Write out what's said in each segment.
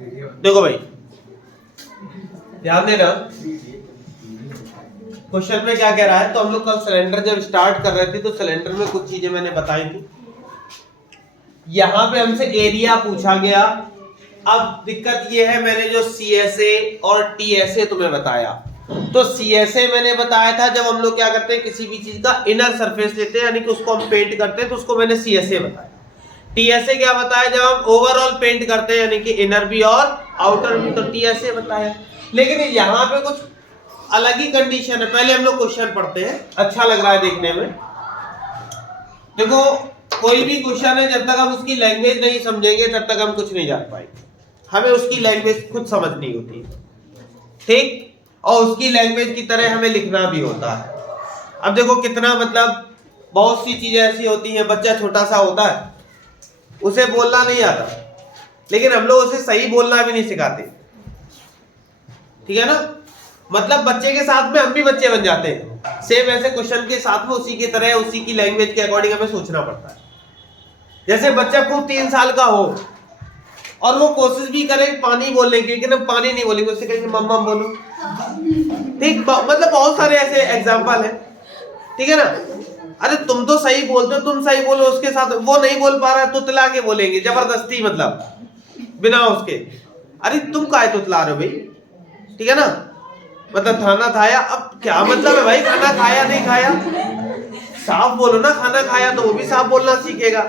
देखो भाई ध्यान देना, क्वेश्चन में क्या कह रहा है। तो हम लोग कल सिलेंडर जब स्टार्ट कर रहे थे तो सिलेंडर में कुछ चीजें मैंने बताई थी। यहां पे हमसे एरिया पूछा गया। अब दिक्कत ये है, मैंने जो CSA और TSA तुम्हें बताया, तो CSA मैंने बताया था जब हम लोग क्या करते हैं, किसी भी चीज का इनर सरफेस लेते हैं यानी कि उसको हम पेंट करते हैं, तो उसको मैंने CSA बताया। TSA क्या बताया, जब हम ओवरऑल पेंट करते हैं यानी कि इनर भी और आउटर भी, तो TSA बताया। लेकिन यहाँ पे कुछ अलग ही कंडीशन है। पहले हम लोग क्वेश्चन पढ़ते हैं, अच्छा लग रहा है देखने में। देखो कोई भी क्वेश्चन है, जब तक हम उसकी लैंग्वेज नहीं समझेंगे तब तक हम कुछ नहीं जान पाएंगे। हमें उसकी लैंग्वेज खुद समझनी होती है, ठीक, और उसकी लैंग्वेज की तरह हमें लिखना भी होता है। अब देखो कितना मतलब बहुत सी चीजें ऐसी होती हैं, बच्चा छोटा सा होता है, उसे बोलना नहीं आता, लेकिन हम लोग उसे सही बोलना भी नहीं सिखाते, ठीक है ना। मतलब बच्चे के साथ में हम भी बच्चे बन जाते हैं, सेम ऐसे क्वेश्चन के साथ में उसी की तरह उसी की लैंग्वेज के अकॉर्डिंग हमें सोचना पड़ता है। जैसे बच्चा खूब 3 साल का हो और वो कोशिश भी करे पानी बोलने की, लेकिन हम पानी नहीं बोलेंगे, उससे कहेंगे मम्मा बोलो, ठीक। मतलब बहुत सारे ऐसे एग्जाम्पल है, ठीक है ना। अरे तुम तो सही बोलते हो, तुम सही बोलो, उसके साथ वो नहीं बोल पा रहा है, तुतला के बोलेंगे जबरदस्ती, मतलब बिना उसके। अरे तुम काहे तुतला रहे हो भाई, ठीक है ना। मतलब खाना खाया, अब क्या मतलब है भाई, खाना खाया नहीं खाया, साफ बोलो ना, खाना खाया, तो वो भी साफ बोलना सीखेगा।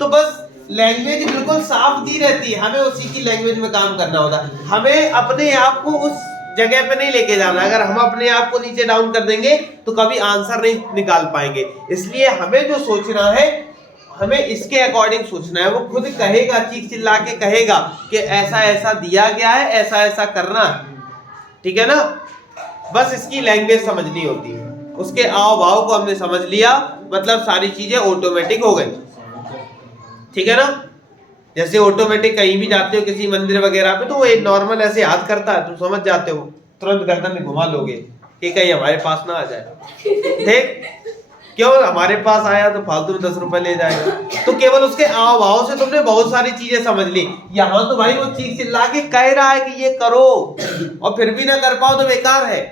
तो बस लैंग्वेज बिल्कुल साफ दी रहती है, हमें उसी की लैंग्वेज में काम करना होता है। हमें अपने आप को उस जगह पे नहीं लेके जाना। अगर हम अपने आप को नीचे डाउन कर देंगे तो कभी आंसर नहीं निकाल पाएंगे। इसलिए हमें जो सोचना है, हमें इसके अकॉर्डिंग सोचना है। वो खुद कहेगा, चीख चिल्ला के कहेगा कि ऐसा ऐसा दिया गया है, ऐसा ऐसा करना है, ठीक है ना। बस इसकी लैंग्वेज समझनी होती है, उसके आव भाव को हमने समझ लिया, मतलब सारी चीजें ऑटोमेटिक हो गई, ठीक है ना। जैसे ऑटोमेटिक कहीं भी जाते हो किसी मंदिर वगैरह पे, तो वो एक नॉर्मल ऐसे हाथ करता है, तुम समझ जाते हो, तुरंत गर्दन में घुमा लोगे कि कहीं हमारे पास ना आ जाए, ठीक। क्यों, हमारे पास आया तो फालतू में 10 रुपए ले जाएगा। तो केवल उसके आव भाव से तुमने बहुत सारी चीजें समझ ली। यहाँ तो भाई वो चीख चिल्ला के कह रहा है कि ये करो, और फिर भी ना कर पाओ तो बेकार है,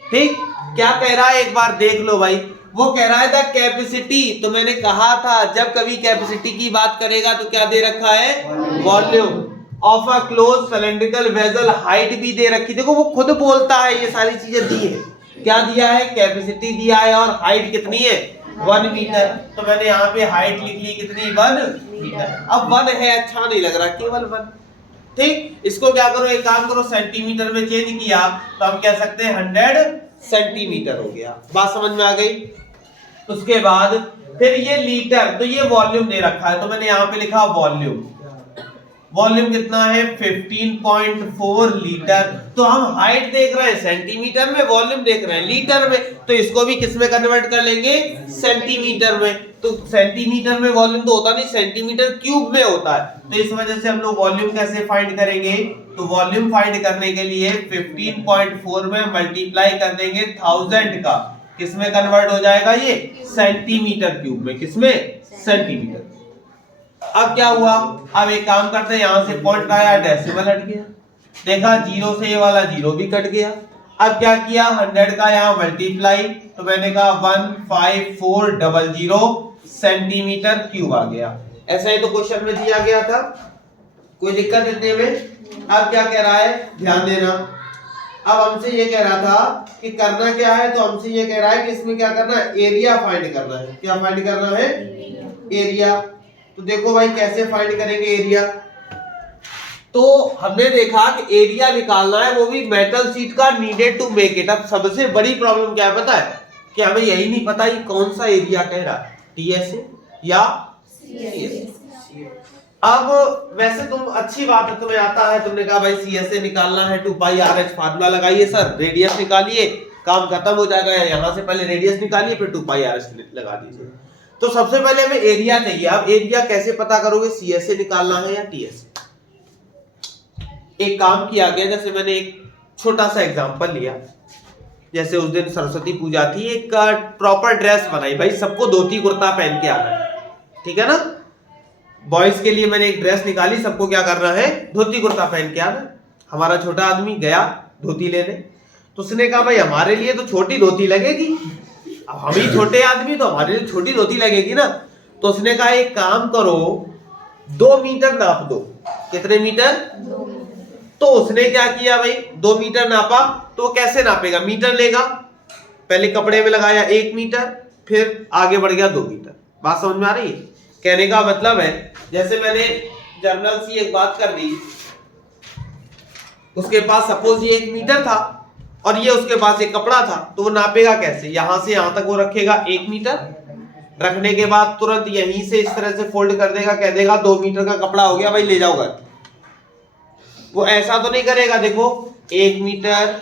ठीक। क्या कह रहा है एक बार देख लो भाई। वो कह रहा है द कैपेसिटी, तो मैंने कहा था जब कभी कैपेसिटी की बात करेगा तो क्या दे रखा है, volume of a close cylindrical vessel, height भी दे रखी। देखो वो खुद बोलता है, ये सारी चीजें दी है। क्या दिया है, कैपेसिटी दिया है, और हाइट कितनी है, 1 मीटर। तो मैंने यहाँ पे हाइट लिख ली कितनी, 1 मीटर। अब 1 है, अच्छा नहीं लग रहा, केवल 1, ठीक। इसको क्या करो, एक काम करो, सेंटीमीटर में चेंज किया तो हम कह सकते हैं 100 सेंटीमीटर हो गया। बात समझ में आ गई। उसके बाद फिर ये लीटर, तो ये वॉल्यूम दे रखा है, तो मैंने यहाँ पे लिखा वॉल्यूम। वॉल्यूम कितना है, 15.4 लीटर। तो हम हाइट देख रहे हैं सेंटीमीटर में, वॉल्यूम देख रहे हैं लीटर में, तो इसको भी किस में कन्वर्ट कर लेंगे, सेंटीमीटर में। तो सेंटीमीटर में वॉल्यूम तो होता नहीं, सेंटीमीटर क्यूब में होता है। तो इस वजह से हम लोग वॉल्यूम कैसे फाइंड करेंगे, तो वॉल्यूम फाइंड करने के लिए 15.4 में मल्टीप्लाई कर देंगे 1000 का, किसमें कन्वर्ट हो जाएगा ये, सेंटीमीटर क्यूब में, किसमें, सेंटीमीटर। अब क्या हुआ, अब एक काम करते हैं, यहां से पॉइंट आया, डेसिमल हट गया, देखा 0 से ये वाला 0 भी कट गया। अब क्या किया, 100 का यहाँ मल्टीप्लाई, तो मैंने कहा 15400 सेंटीमीटर क्यूब आ गया। ऐसा ही तो क्वेश्चन में दिया गया था, कोई दिक्कत इतने में। अब क्या कह रहा है, ध्यान देना। अब हमसे ये कह रहा था कि करना क्या है, तो हमसे ये कह रहा है कि इसमें क्या करना है, एरिया फाइंड करना है। क्या फाइंड करना है, एरिया। तो देखो भाई कैसे फाइंड करेंगे एरिया। तो हमने देखा कि एरिया निकालना है, वो भी मेटल शीट का, नीडेड टू मेक इट। अब सबसे बड़ी प्रॉब्लम क्या है पता है, कि हमें यही नहीं पता कि कौन सा एरिया कह रहा है, TSA या CSA। अब वैसे तुम, अच्छी बात है तुम्हें आता है, तुमने कहा भाई CSA निकालना है, 2πRH फार्मूला लगाइए सर, रेडियस निकालिए, काम खत्म हो जाएगा। यहां से पहले रेडियस निकालिए, फिर 2πRH लगा दीजिए। तो सबसे पहले हमें एरिया चाहिए। अब एरिया कैसे पता करोगे, CSA निकालना है या TSA। एक काम किया गया, जैसे मैंने एक छोटा सा एग्जांपल लिया, जैसे उस दिन सरस्वती पूजा थी, एक प्रॉपर ड्रेस बनाई, भाई सबको धोती कुर्ता पहन के आना है, ठीक है ना। बॉयज के लिए मैंने एक ड्रेस निकाली, सबको क्या करना है, धोती कुर्ता पहन के आना। हमारा छोटा आदमी गया धोती लेने, तो उसने कहा भाई हमारे लिए तो छोटी धोती लगेगी, अब हम ही छोटे आदमी तो हमारे लिए छोटी धोती लगेगी ना। तो उसने कहा एक काम करो 2 मीटर नाप दो। कितने मीटर? 2 मीटर। तो उसने क्या किया भाई, 2 मीटर नापा। तो कैसे नापेगा, मीटर लेगा, पहले कपड़े में लगाया 1 मीटर, फिर आगे बढ़ गया 2 मीटर। बात समझ में आ रही है? कहने का मतलब है जैसे मैंने जर्नल सी एक बात कर दी, उसके पास सपोज ये 1 मीटर था और ये उसके पास एक कपड़ा था, तो वो नापेगा कैसे, यहां से यहां तक वो रखेगा 1 मीटर, रखने के बाद तुरंत यहीं से इस तरह से फोल्ड कर देगा, कह देगा 2 मीटर का कपड़ा हो गया भाई ले जाओ घर। वो ऐसा तो नहीं करेगा, देखो 1 मीटर,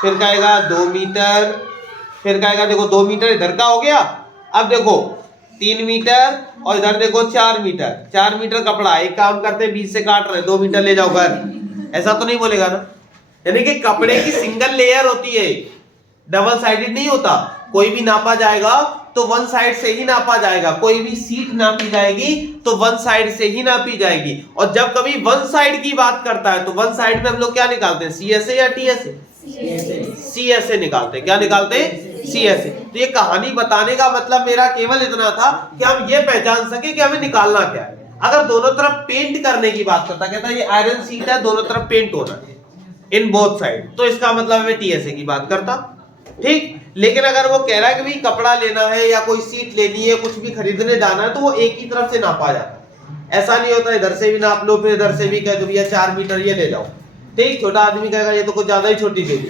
फिर कहेगा 2 मीटर, फिर कहेगा देखो 2 मीटर इधर का हो गया, अब देखो 3 मीटर और इधर देखो 4 मीटर, 4 मीटर कपड़ा, एक काम करते हैं 20 से काट रहे 2 मीटर ले जाओ घर, ऐसा तो नहीं बोलेगा ना। यानी कि कपड़े की सिंगल लेयर होती है, डबल साइडेड नहीं होता। कोई भी नापा जाएगा तो वन साइड से ही नापा जाएगा, कोई भी सीट नापी जाएगी तो वन साइड से ही नापी जाएगी। और जब कभी वन साइड की बात करता है तो वन साइड में हम लोग क्या निकालते हैं, सीएसए या टीएसए? सीएसए निकालते हैं। क्या निकालते हैं? सीएसए। तो ये कहानी बताने का मतलब मेरा केवल इतना था कि हम ये पहचान सके कि हमें निकालना क्या है। अगर दोनों तरफ पेंट करने की बात करता, कहता ये आयरन सीट है, दोनों तरफ पेंट होना है इन बोथ साइड, तो इसका मतलब हमें टीएसए की बात करता, ठीक। लेकिन अगर वो कह रहा है कि भाई कपड़ा लेना है या कोई सीट लेनी है, कुछ भी खरीदने जाना है, तो वो एक ही तरफ से नापा जाता है। ऐसा नहीं होता इधर से भी नाप लो फिर इधर से भी कह दो भैया 4 मीटर ये ले जाओ, ठीक। छोटा आदमी कहेगा ये तो कुछ ज्यादा ही छोटी दे दी,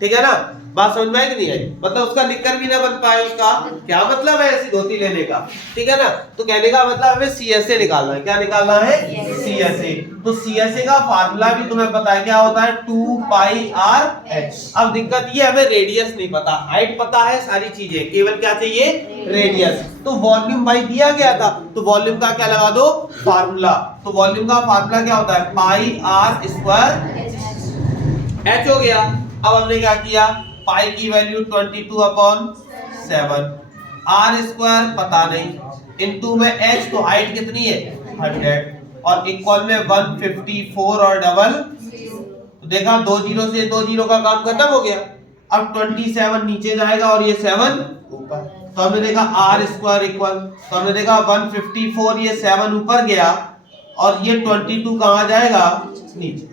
ठीक है ना। बात समझ में आई कि नहीं आई? मतलब उसका निक्कर भी ना बन पाए, उसका क्या मतलब है ऐसी धोती लेने का, ठीक है ना। तो कहने का मतलब हमें सीएसए निकालना है। क्या निकालना है? सीएसए। तो सीएसए का फार्मूला भी तुम्हें पता है क्या होता है, 2 पाई आर एच। अब दिक्कत ये हमें रेडियस नहीं पता, हाइट पता है, सारी चीजें, केवल क्या चाहिए, रेडियस। तो वॉल्यूम भाई दिया गया था, तो वॉल्यूम का क्या लगा दो, फार्मूला। तो वॉल्यूम का फार्मूला क्या होता है, पाई आर स्क्वायर एच हो गया। अब हमने क्या किया, पाई की वैल्यू 22/7, आर स्क्वायर पता नहीं, इनटू में एच, तो हाइट कितनी है 100, और इक्वल में 154 और डबल, तो देखा 2 जीरो से 2 जीरो का काम खत्म हो गया। अब 27 नीचे जाएगा और ये 7 ऊपर, तो हमने देखा आर स्क्वायर इक्वल, तो हमने देखा 154, ये 7 ऊपर गया और ये 22 कहां जाएगा, नीचे,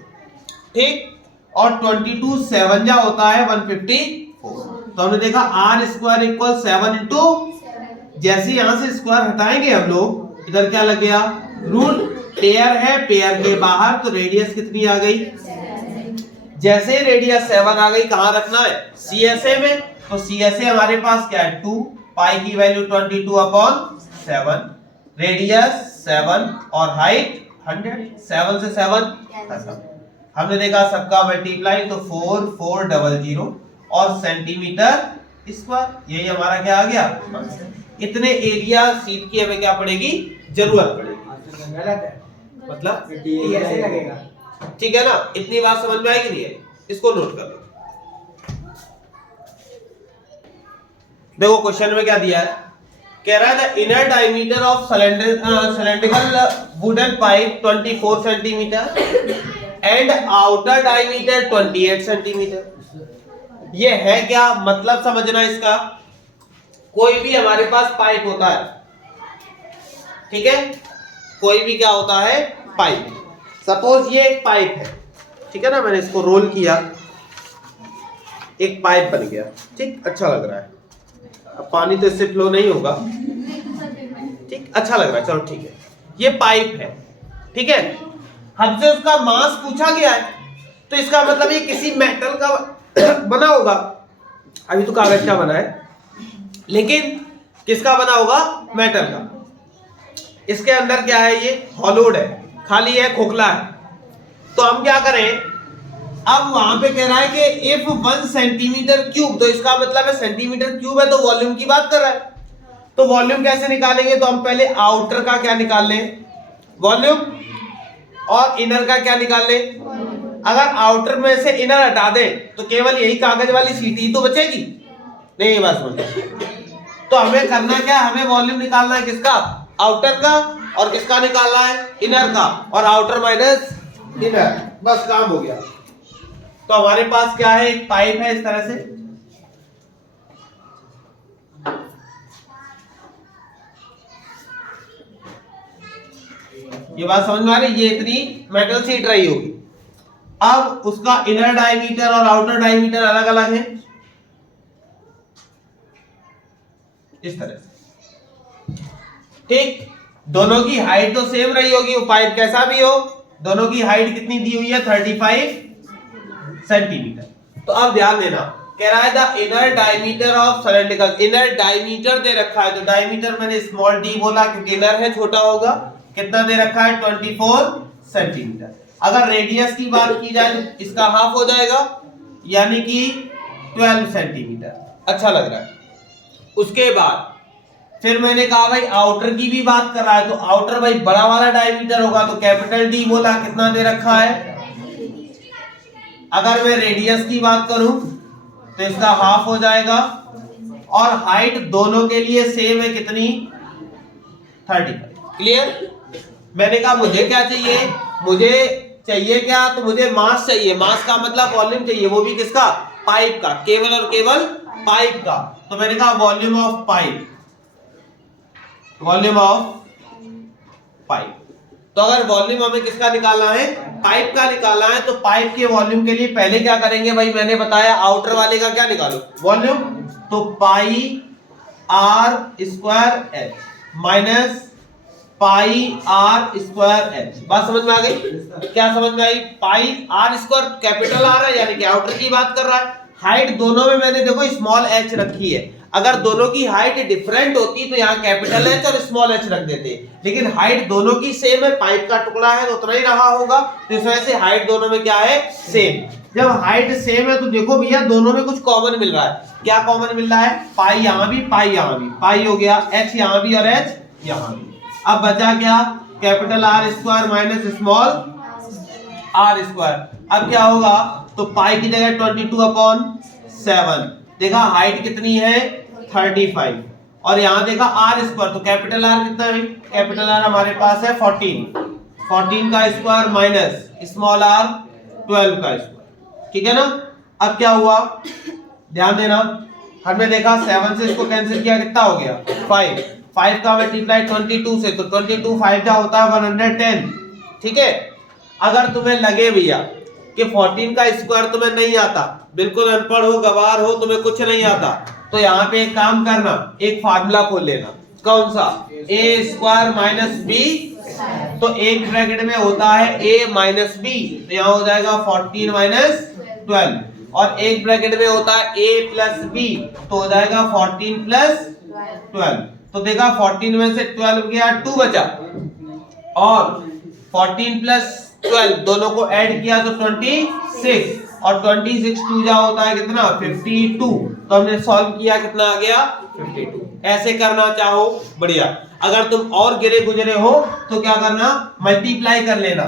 ठीक। और 22 7 जा होता है 154, तो हमने देखा आर स्क्वायर इक्वल 7 इंटू, जैसे यहां से स्क्वायर हटाएंगे हम लोग, इधर क्या लग गया, रूट, पेयर है, पेयर के बाहर, तो रेडियस कितनी आ गई, जैसे रेडियस 7 आ गई, कहां रखना है, सीएसए में। तो सीएसए हमारे पास क्या है, 2, पाई की वैल्यू 22/7, रेडियस 7 और हाइट 100, 7 से 7 खत्म। हमने देखा सबका मल्टीप्लाई, तो 4400 और सेंटीमीटर स्क्वायर, यही हमारा क्या आ गया, इतने एरिया सीट की हमें क्या पड़ेगी, जरूरत पड़ेगी। मतलब ऐसे लगेगा, ठीक है ना। इतनी बात समझ में आई कि नहीं है, इसको नोट कर लो। देखो क्वेश्चन में क्या दिया है, कह रहा है the inner diameter of cylindrical wooden pipe 24 centimetre and outer diameter 28 centimetre. ये है क्या, मतलब समझना इसका, कोई भी हमारे पास पाइप होता है, ठीक है, कोई भी क्या होता है, पाइप। सपोज ये एक पाइप है, ठीक है ना, मैंने इसको रोल किया, एक पाइप बन गया, ठीक, अच्छा लग रहा है। अब पानी तो इससे फ्लो नहीं होगा, ठीक, अच्छा लग रहा है, चलो ठीक है, ये पाइप है, ठीक है। हमसे उसका मास पूछा गया है, तो इसका मतलब ये किसी मेटल का बना होगा। अभी तो कागज का बना है, लेकिन किसका बना होगा, मेटल का। इसके अंदर क्या है, ये हॉलोड है, खाली है, खोखला है। तो हम क्या करें, अब वहां पे कह रहा है कि इफ 1 सेंटीमीटर क्यूब, तो इसका मतलब है सेंटीमीटर क्यूब है, तो वॉल्यूम की बात कर रहा है। तो वॉल्यूम कैसे निकालेंगे, तो हम पहले आउटर का क्या निकाल लें, वॉल्यूम, और इनर का क्या निकाल ले। अगर आउटर में से इनर हटा दे तो केवल यही कागज वाली सीट ही तो बचेगी, नहीं बस। तो हमें करना क्या, हमें वॉल्यूम निकालना है किसका, आउटर का, और किसका निकालना है, इनर का, और आउटर माइनस इनर, बस काम हो गया। तो हमारे पास क्या है, एक पाइप है इस तरह से, ये बात समझ में आ रही, ये इतनी मेटल शीट रही होगी। अब उसका इनर डायमीटर और आउटर डायमीटर अलग अलग है, इस तरह से, ठीक। दोनों की हाइट तो सेम रही होगी, वो पाइप कैसा भी हो, दोनों की हाइट कितनी दी हुई है, 35 सेंटीमीटर। तो अब ध्यान देना, कह रहा है the inner diameter of cylindrical, inner diameter दे रखा है, तो डायमीटर मैंने स्मॉल डी बोला क्योंकि इनर है, छोटा होगा, कितना दे रखा है, 24 सेंटीमीटर। अगर रेडियस की बात की जाए तो इसका हाफ हो जाएगा, यानी कि 12 सेंटीमीटर। अच्छा लग रहा है। उसके बाद फिर मैंने कहा भाई आउटर की भी बात कर रहा है, तो आउटर भाई बड़ा वाला डायमीटर होगा, तो कैपिटल डी बोला, कितना दे रखा है। अगर मैं रेडियस की बात करूं तो इसका हाफ हो जाएगा, और हाइट दोनों के लिए सेम है, कितनी, 35। क्लियर। मैंने कहा मुझे क्या चाहिए, मुझे चाहिए क्या, तो मुझे मास चाहिए, मास का मतलब वॉल्यूम चाहिए, वो भी किसका, पाइप का, केवल और केवल पाइप का। तो मैंने कहा volume of pipe, volume of pipe. तो अगर वॉल्यूम हमें किसका निकालना है, पाइप का निकालना है, तो पाइप के वॉल्यूम के लिए पहले क्या करेंगे भाई, मैंने बताया आउटर वाले का क्या निकालो, वॉल्यूम, तो pi R square H minus pi R square H. बात समझ में आ गई, क्या समझ में आई, pi R square capital R है, यानी कि आउटर की बात कर रहा है। हाइट दोनों में मैंने देखो स्मॉल एच रखी है, अगर दोनों की हाइट डिफरेंट होती तो यहाँ कैपिटल एच और स्मॉल एच रख देते, लेकिन हाइट दोनों की सेम है, पाइप का टुकड़ा है तो उतना ही रहा होगा, तो इस वजह से हाइट दोनों में क्या है, सेम। जब हाइट सेम है तो देखो भैया दोनों में कुछ कॉमन मिल रहा है, क्या कॉमन मिल रहा है, पाई यहाँ भी, पाई यहाँ भी, पाई हो गया, एच यहाँ भी और एच यहाँ भी। अब बचा क्या, capital R square minus small r square. अब क्या होगा, तो पाई की जगह 22/7, देखा हाइट कितनी है 35, और यहां देखा आर स्क्वायर, तो कैपिटल आर कितना है, कैपिटल आर हमारे पास है 14 का स्क्वायर माइनस स्मॉल आर 12 का स्क्वायर, ठीक है ना। अब क्या हुआ, ध्यान देना, हमने देखा 7 से इसको कैंसिल किया, कितना हो गया 5 का मल्टीप्लाई 22 से, तो 22 5 का होता है 110, ठीक है। अगर तुम्हें लगे भैया कि 14 का स्क्वायर तुम्हें नहीं आता, बिल्कुल अनपढ़ हो, गवार हो, तुम्हें कुछ नहीं आता, तो यहाँ पे एक काम करना, एक फार्मूला खोल लेना, कौन सा, ए स्क्वायर माइनस बी, तो एक ब्रैकेट में होता है ए माइनस बी, तो यहाँ हो जाएगा 14 माइनस 12, और एक ब्रैकेट में होता है ए प्लस बी, तो हो जाएगा 14 प्लस 12। तो देखा 14 में से 12 गया, 2 बचा, और 14 प्लस 12 दोनों को ऐड किया तो 26, और 26 2 जा होता है कितना 52, तो हमने सॉल्व किया, कितना आ गया 52। ऐसे करना चाहो बढ़िया, अगर तुम और गिरे गुजरे हो तो क्या करना, मल्टीप्लाई कर लेना,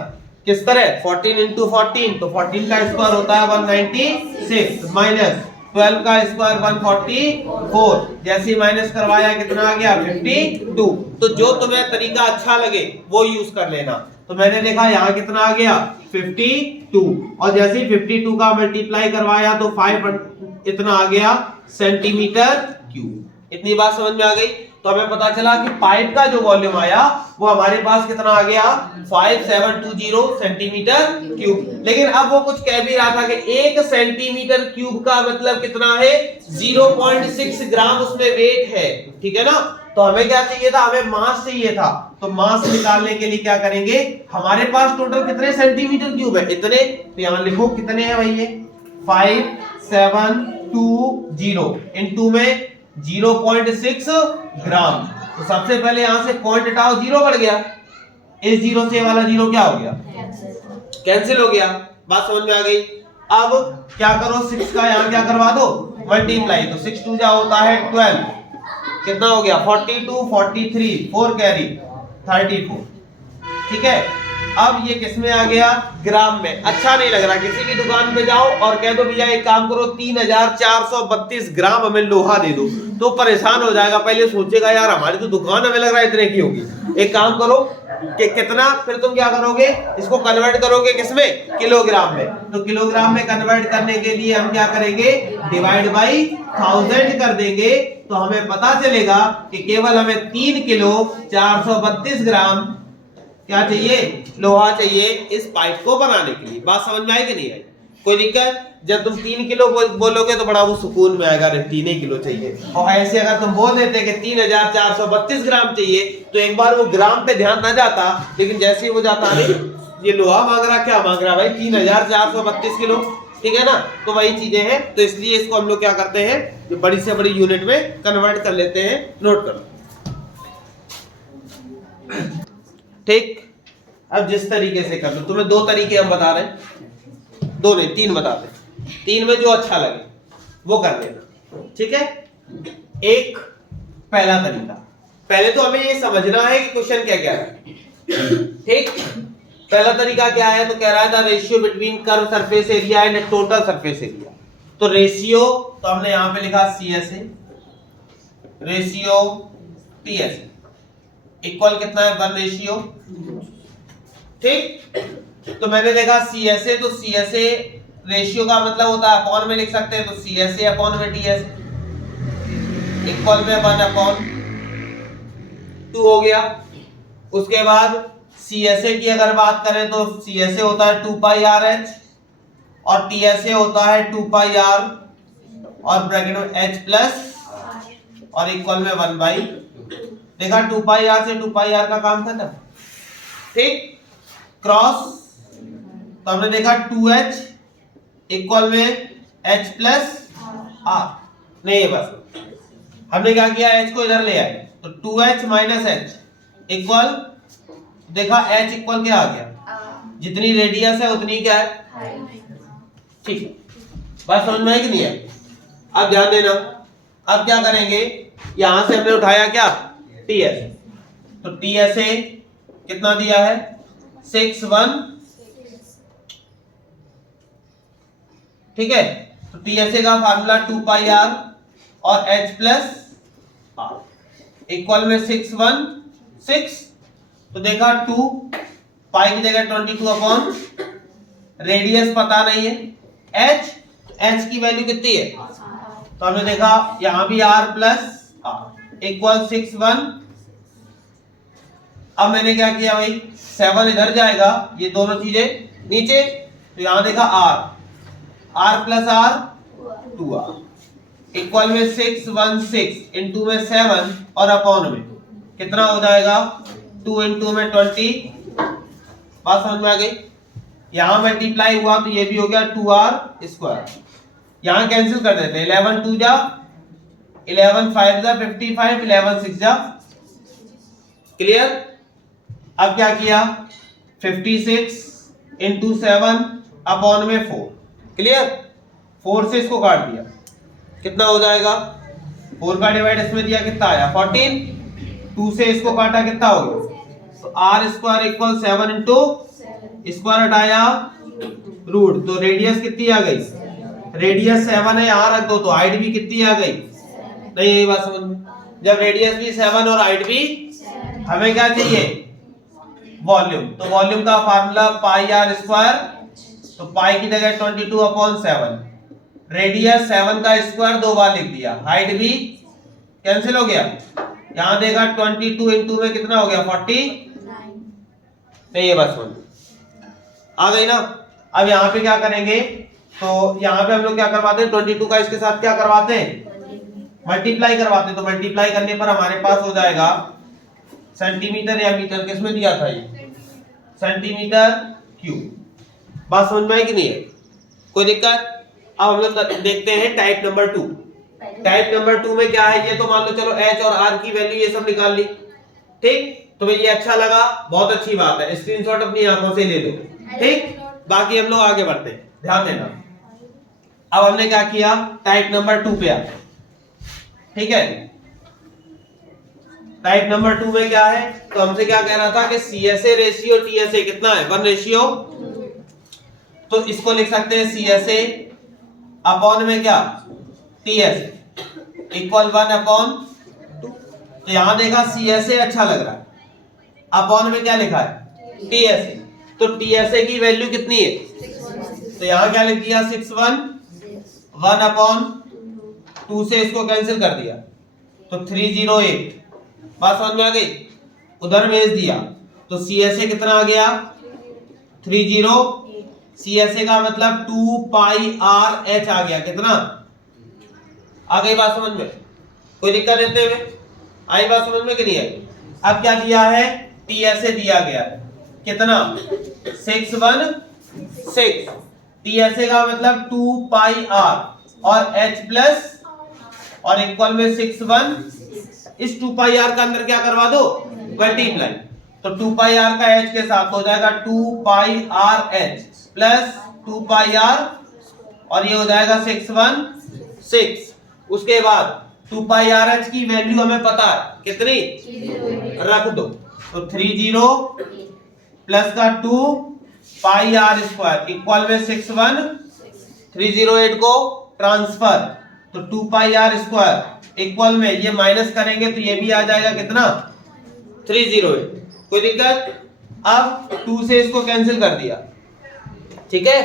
किस तरह, 14 इंटू 14, तो 14 का स्क्वायर होता है 196 माइनस 12 का स्क्वायर 144, जैसे ही माइनस करवाया कितना आ गया 52। तो जो तुम्हें तरीका अच्छा लगे वो यूज कर लेना। तो मैंने देखा यहाँ कितना आ गया 52, और जैसे ही 52 का मल्टीप्लाई करवाया तो 5 इतना आ गया सेंटीमीटर क्यूब। इतनी बात समझ में आ गई। तो हमें पता चला कि पाइप का जो वॉल्यूम आया वो हमारे पास कितना आ गया 5720 सेंटीमीटर क्यूब। लेकिन अब वो कुछ कह भी रहा था कि 1 सेंटीमीटर क्यूब का मतलब कितना है 0.6 ग्राम उसमें वेट है, ठीक है ना। तो हमें क्या चाहिए था, हमें मास चाहिए था। तो मास निकालने के लिए क्या करेंगे, हमारे पास टोटल कितने सेंटीमीटर क्यूब है, इतने। तो यहां लिखो कितने हैं भाई, ये 5720 इनटू में 0.6 ग्राम। तो सबसे पहले यहां से पॉइंट हटाओ, 0 बढ़ गया, इस 0 से वाला 0 क्या हो गया, कैंसिल हो गया। बात समझ में आ गई। अब क्या करो, 6 का यहां क्या करवा दो मल्टीप्लाई, तो 6 2 जा होता है 12, कितना हो गया 42 43 4 कैरी 34, ठीक है। अब ये किस में आ गया, ग्राम में। अच्छा नहीं लग रहा, किसी भी दुकान पे जाओ और कह दो भैया एक काम करो 3432 ग्राम हमें लोहा दे दो, तो परेशान हो जाएगा, पहले सोचेगा यार हमारी तो दुकान हमें लग रहा है इतने की होगी। एक काम करो कि कितना, फिर तुम क्या करोगे, इसको कन्वर्ट करोगे किसमें, किलोग्राम में। तो किलोग्राम में कन्वर्ट करने के लिए हम क्या करेंगे, डिवाइड बाई 1000 कर देंगे, तो हमें पता चलेगा कि केवल हमें 3 किलो 432 ग्राम क्या चाहिए, लोहा चाहिए इस पाइप को बनाने के लिए। बात समझ में आई कि नहीं आई, कोई दिक्कत? जब तुम 3 किलो बोलोगे तो बड़ा वो सुकून में आएगा, 3 ही किलो चाहिए। और ऐसे अगर तुम बोल देते कि 3432 ग्राम चाहिए, तो एक बार वो ग्राम पे ध्यान ना जाता, लेकिन जैसे ही वो जाता अरे ये लोहा मांग रहा, क्या मांग रहा भाई, 3432 किलो, ठीक है ना। तो वही चीजें हैं, तो इसलिए इसको हम लोग क्या करते हैं, जो बड़ी से बड़ी यूनिट में कन्वर्ट कर लेते हैं। नोट करो, ठीक। अब जिस तरीके से कर लो, तुम्हें 2 तरीके हम बता रहे हैं, 2 नहीं 3 बताते, 3 में जो अच्छा लगे वो कर लेना, ठीक है। एक पहला तरीका, पहले तो हमें ये समझना है कि क्वेश्चन क्या क्या है, ठीक। पहला तरीका क्या है, तो कह रहा है the ratio between curve surface area and total surface area. तो रेशियो, तो हमने यहां पे लिखा CSA, रेशियो TSA इक्वल कितना है, 1:, ठीक। तो मैंने देखा CSA, तो CSA रेशियो का मतलब होता है अपॉन में लिख सकते हैं, तो CSA अपॉन में TSA इक्वल में 1/2 हो गया। उसके बाद CSA की अगर बात करें तो CSA होता है 2πRH और TSA होता है 2πR और ब्रैकेट में H प्लस और इक्वल में 1/, देखा 2πR से 2πR का काम खत्म, ठीक। क्रॉस, तो हमने देखा 2H इक्वल में H प्लस R, नहीं है बस हमने क्या किया, H को इधर ले आए, तो 2H माइनस H इक्वल, देखा H इक्वल क्या आ गया, जितनी रेडियस है उतनी क्या है, ठीक है। बात समझ में आई कि नहीं है? अब ध्यान देना, अब क्या करेंगे, यहां से हमने उठाया क्या, TS, तो TSA कितना दिया है 6:1, ठीक है। तो TSA का फार्मूला 2πR और H प्लस R इक्वल में 6:1, तो देखा 2 पाई की जगह 22 अपॉन, रेडियस पता नहीं है, H, तो H की वैल्यू कितनी है, तो हमने देखा यहां भी R प्लस R इक्वल 6:1। अब मैंने क्या किया भाई, 7 इधर जाएगा, ये दोनों चीजें नीचे, तो यहां देखा R plus R 2R equal में 616 इंटू में 7 और अपॉन में कितना हो जाएगा, 2 इंटू में 20। बात समझ में आ गई? यहां मल्टीप्लाई हुआ तो ये भी हो गया 2R स्क्वायर, यहां कैंसिल कर देते हैं, 11 2 जा 11 5 जा 55, 11 6 जा, क्लियर। अब क्या किया, 56 इंटू 7 अपॉन में 4, क्लियर। 4 से इसको काट दिया, कितना हो जाएगा, 4 का डिवाइड इसमें दिया कितना आया 14, 2 से इसको काटा कितना हो गया, तो R square equal 7 into square हटाया रूट, तो रेडियस कितनी आ गई, रेडियस 7 है, यहां रख दो, तो हाइट भी कितनी आ गई, नहीं यही बात समझ में, जब रेडियस भी 7 और हाइट भी, हमें क्या चाहिए, वॉल्यूम, तो वॉल्यूम का फार्मूला पाई आर स्क्वायर, तो पाई की जगह 22 अपॉन 7, रेडियस 7 का स्क्वायर 2 बार लिख दिया, हाइट भी कैंसिल हो गया, यहां देखा 22 इंटू में कितना हो गया 49, नहीं ये बस आ गई ना। अब यहाँ पे क्या करेंगे, तो यहाँ पे हम लोग क्या करवाते हैं, 22 का इसके साथ क्या करवाते हैं, मल्टीप्लाई करवाते हैं, तो मल्टीप्लाई करने पर हमारे पास हो जाएगा सेंटीमीटर या मीटर, किसमें दिया था ये, सेंटीमीटर क्यूब। बात समझ में आई कि नहीं है, कोई दिक्कत? अब हम लोग देखते हैं टाइप नंबर 2। टाइप नंबर 2 में क्या है, ये तो मान लो चलो H और R की वैल्यू ये सब निकाल ली, ठीक। तुम्हें ये अच्छा लगा, बहुत अच्छी बात है, स्क्रीनशॉट अपनी आंखों से ले लो, ठीक। बाकी हम लोग आगे बढ़ते हैं, ध्यान देना। अब हमने क्या किया, टाइप नंबर 2 पे आते, ठीक है। टाइप नंबर 2 में क्या है, तो हमसे क्या कह रहा था कि CSA रेशियो TSA कितना है 1:, तो इसको लिख सकते हैं CSA अपॉन में क्या TSA इक्वल 1/2। तो यहां देखा CSA अच्छा लग रहा है, अपॉन में क्या लिखा है TSA, तो TSA की वैल्यू कितनी है, तो यहां क्या लिख दिया 1/2 से इसको कैंसिल कर दिया तो 308। बात समझ में आ गई, उधर भेज दिया तो CSA कितना आ गया 30। CSA का मतलब 2πRH आ गया, कितना आ गई बात समझ में, कोई दिक्कत देते हुए आई बात समझ में कि नहीं आई। अब क्या दिया है TSA दिया गया है कितना 616, TSA का मतलब 2πR और H प्लस और इक्वल में 61, इस 2πR का अंदर क्या करवा दो मल्टीप्लाई, तो 2πR का H के साथ हो जाएगा 2πRH प्लस 2πR और ये हो जाएगा 616। उसके बाद 2πRH की वैल्यू हमें पता है कितनी, रख दो तो 30 प्लस का 2πR² इक्वल में 61, 308 को ट्रांसफर तो 2πR² इक्वल में ये माइनस करेंगे तो ये भी आ जाएगा कितना 308। कोई दिक्कत, अब 2 से इसको कैंसिल कर दिया, ठीक है,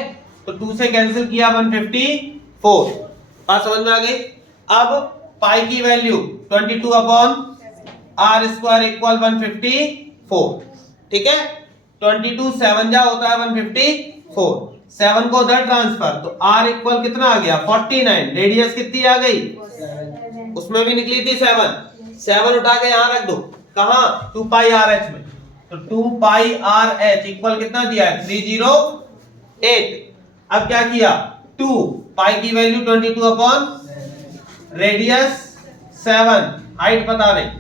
तो 2 से कैंसिल किया 154। बात समझ में आ गई। अब पाई की वैल्यू 22/R² इक्वल 154, ठीक है, 22 7 जा होता है 154, 7 को उधर ट्रांसफर तो R इक्वल कितना आ गया 49, रेडियस कितनी आ गई उसमें भी निकली थी 7 उठा के यहां रख दो, कहां 2πRH में, तो 2πRH इक्वल कितना दिया है 308। अब क्या किया 2 पाई की वैल्यू 22 रेडियस 7, हाइट पता नहीं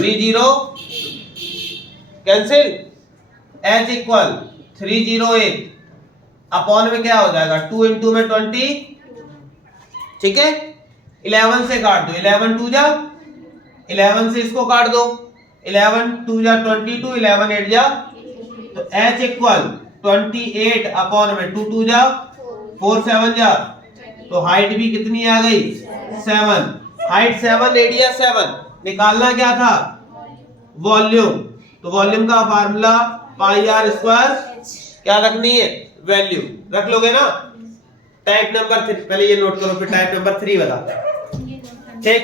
30 कैंसिल, H इक्वल 308 अपॉन में क्या हो जाएगा 2 इंटू में 20, ठीक है, 11 से काट दो, 11 2 जा 11 से इसको काट दो, 11 2 जा 22, 11 8 जा, तो H इक्वल 28 अपॉन में 2 2 जा 4 7 जा, तो हाइट भी कितनी आ गई 7, हाइट 7 रेडियस 7, निकालना क्या था वॉल्यूम, तो वॉल्यूम का फार्मूला πR², क्या रखनी है वैल्यू, रख लोगे ना। टाइप नंबर 3 पहले ये नोट करो फिर टाइप नंबर 3 बताते हैं, ठीक।